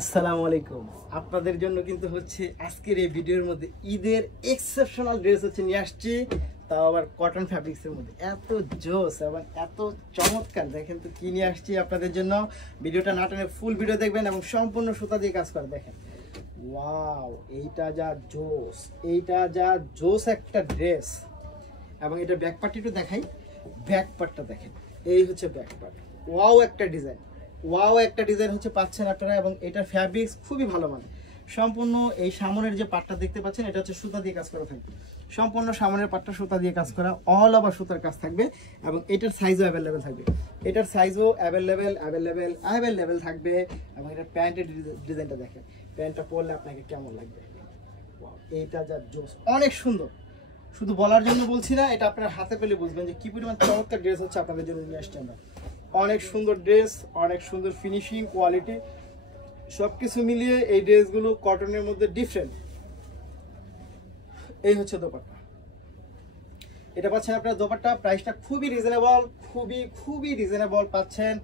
আসসালামু আলাইকুম। আপনাদের জন্য কিন্তু হচ্ছে আজকের এই ভিডিওর মধ্যে ঈদের এক্সেপশনাল ড্রেস হচ্ছে নিয়ে আসছি, তাও আবার কটন ফ্যাব্রিক্সের মধ্যে। এত জোস এবং এত চমৎকার, দেখেন তো কি নিয়ে আসছি আপনাদের জন্য। ভিডিওটা না টেনে ফুল ভিডিও দেখবেন এবং সম্পূর্ণ সুতা দিয়ে কাজ করে। দেখেন, ওয়াও, এইটা যা জোস, এইটা যা জোস একটা ড্রেস। এবং এটা ব্যাক পার্ট একটু দেখাই, ব্যাক পার্টটা দেখেন, এই হচ্ছে ব্যাক পার্ট। ওয়াও একটা ডিজাইন, ওয়াও একটা ডিজাইন হচ্ছে পাচ্ছেন আপনারা। এবং এটার ফ্যাব্রিক্স খুবই ভালো মানে। সম্পূর্ণ এই সামনের যে পাটটা দেখতে পাচ্ছেন, এটা হচ্ছে সুতা দিয়ে কাজ করা থাকবে। সম্পূর্ণ সামনের পাটটা সুতা দিয়ে কাজ করা, অল ওভার সুতার কাজ থাকবে। এবং এটার সাইজও অ্যাভেলেবেল থাকবে, এটার সাইজও অ্যাভেলেবেল থাকবে। এবং এটার প্যান্টের ডিজাইনটা দেখেন, প্যান্টটা পরলে আপনাকে কেমন লাগবে। এইটা যা জোস, অনেক সুন্দর। শুধু বলার জন্য বলছি না, এটা আপনার হাতে পেলে বুঝবেন যে কি পরিমাণ চমৎকার ড্রেস হচ্ছে আপনাদের জন্য নিয়ে আসছি আমরা। অনেক সুন্দর ড্রেস, অনেক সুন্দর ফিনিশিং, কোয়ালিটি, সবকিছু মিলিয়ে এই ড্রেসগুলো কটনের মধ্যে ডিফারেন্ট। এই হচ্ছে দোপাট্টা, এটা পাচ্ছেন আপনার দোপাট্টা। প্রাইসটা খুবই রিজনেবল, খুবই রিজনেবল পাচ্ছেন।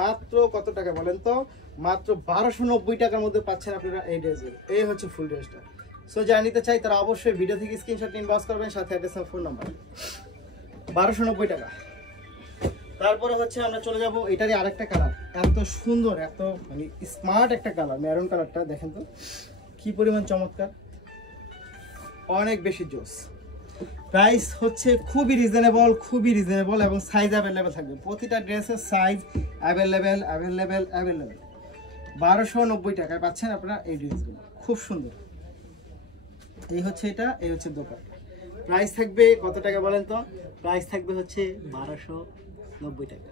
মাত্র কত টাকা বলেন তো? মাত্র 1290 টাকার মধ্যে পাচ্ছেন আপনারা এই ড্রেসগুলো। এই হচ্ছে ফুল ড্রেসটা। সো যারা নিতে চাই তারা অবশ্যই ভিডিও থেকে স্ক্রিনশট ইনবক্স করবেন, সাথে অ্যাড্রেস আর ফোন নাম্বার। 1290 টাকা। তারপরে হচ্ছে আমরা চলে যাব, এটারই আরেকটা কালার, এত সুন্দর, এত মানে স্মার্ট একটা কালার, মেরুন কালারটা দেখেন তো কি পরিমাণ চমৎকার, অনেক বেশি জোস। প্রাইস হচ্ছে খুবই রিজনেবল এবং সাইজ অ্যাভেলেবেল থাকবে। প্রতিটা ড্রেসের সাইজ অ্যাভেলেবেল। 1290 টাকায় পাচ্ছেন আপনারা এই ড্রেসগুলো, খুব সুন্দর। এই হচ্ছে এটা, এই হচ্ছে দোপাট্টা। প্রাইস থাকবে কত টাকা বলেন তো? প্রাইস থাকবে হচ্ছে 1290 টাকা।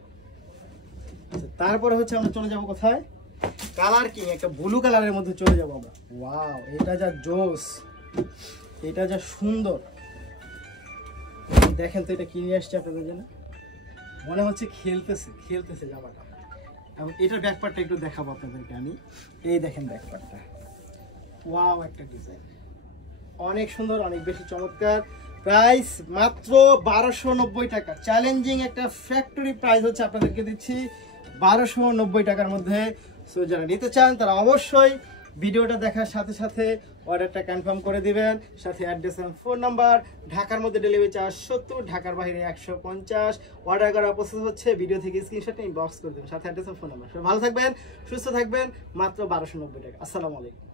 তারপরে হচ্ছে আমরা চলে যাব কোথায়? কালার কি, একটা ব্লু কালারের মধ্যে চলে যাব আমরা। ওয়াও, এটা যা জোস, এটা যা সুন্দর। দেখেন তো এটা কি নিয়ে আসছে আপনাদের জন্য, মনে হচ্ছে খেলতেছে জামাটা। এবং এটার ব্যাক পার্টটা একটু দেখাবো আপনাদেরকে আমি। এই দেখেন ব্যাক পার্টটা, ওয়াও একটা ডিজাইন, অনেক সুন্দর, অনেক বেশি চমৎকার। প্রাইস মাত্র 1290 টাকা। চ্যালেঞ্জিং একটা ফ্যাক্টরি প্রাইস হচ্ছে আপনাদেরকে দিচ্ছি 1290 টাকার মধ্যে। সো যারা নিতে চান তারা অবশ্যই ভিডিওটা দেখার সাথে সাথে অর্ডারটা কনফার্ম করে দিবেন, সাথে অ্যাড্রেস এবং ফোন নাম্বার। ঢাকার মধ্যে ডেলিভারি চার্জ 70, ঢাকার বাইরে 150। অর্ডার করার প্রসেস হচ্ছে ভিডিও থেকে স্ক্রিনশট ইনবক্স করে দেবেন, সাথে অ্যাড্রেস এবং ফোন নাম্বার। সবাই ভালো থাকবেন, সুস্থ থাকবেন। মাত্র 1290 টাকা। আসসালামু আলাইকুম।